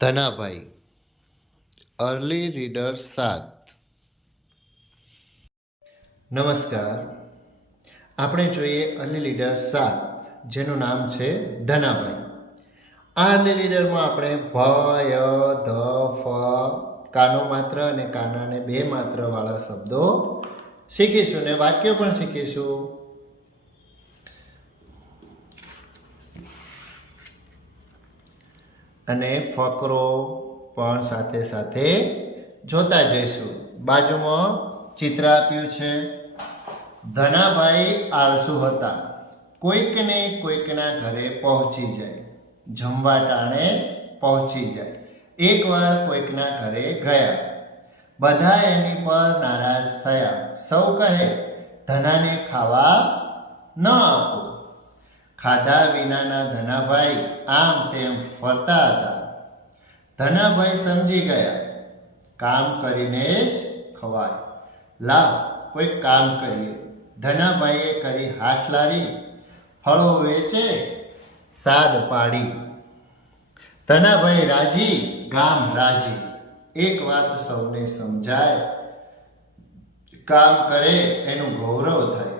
Dhanabhai early reader સાત. નમસ્કાર. આપણે જોઈએ અર્લી લીડર સાત, જેનું નામ છે ધનાભાઈ. આ અર્લી લીડરમાં આપણે ભ, ય, ધ, ફ, કાનો માત્ર અને કાનાને બે માત્રવાળા શબ્દો શીખીશું ને વાક્યો પણ શીખીશું. અને ફકરો પણ સાથે સાથે જોતા જઈશું. બાજુમાં ચિત્ર આપ્યું છે. ધનાભાઈ આળસુ હતા. કોઈકને કોઈકના ઘરે પહોંચી જાય. જમવા ટાણે પહોંચી જાય. એકવાર કોઈકના ઘરે ગયા. બધા એની પર નારાજ થયા. સૌ કહે, ધનાને ખાવા ન આપો. ખાધા વિનાના ધનાભાઈ આમ તેમ ફરતા હતા. ધનાભાઈ સમજી ગયા, કામ કરીને જ ખવાય. લાવ, કોઈ કામ કરીએ. ધનાભાઈએ કરી હાથ લારી, ફળો વેચે, સાદ પાડી. ધનાભાઈ રાજી, ગામ રાજી. એક વાત સૌને સમજાય, કામ કરે એનું ગૌરવ થાય.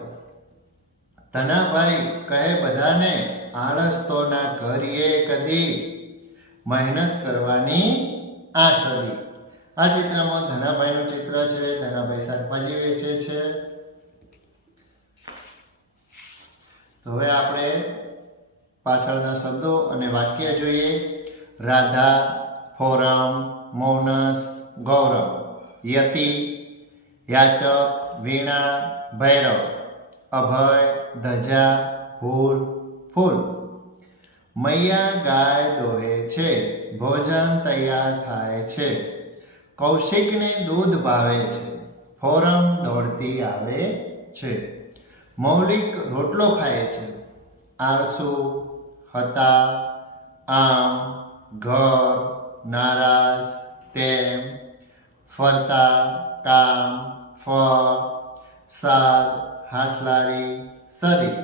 ધનાભાઈ કહે, બધાને આળસ તો ના કરીએ કદી મહેનત કરવાની આ સદી આ ચિત્રમાં ધનાભાઈનું ચિત્ર છે, ધનાભાઈ શાકભાજી વેચે છે. તો હવે આપણે પાછળના શબ્દો અને વાક્ય જોઈએ. રાધા, ફોરમ, મૌનસ, ગૌરવ, યતિ, યાચક, વીણા, ભૈરવ. અભય, ધજા, ફૂલ ફૂલ. મૈયા ગાય દોહે છે, ભોજન તૈયાર થાય છે. કૌશિકને દૂધ ભાવે છે, ફોરમ દોડતી આવે છે. મૌલિક રોટલો ખાય છે આળસુ હતા, આમ, ઘર, નારાજ, તેમ, ફરતા, કામ, ફળ સાદ હાથલારી સદી.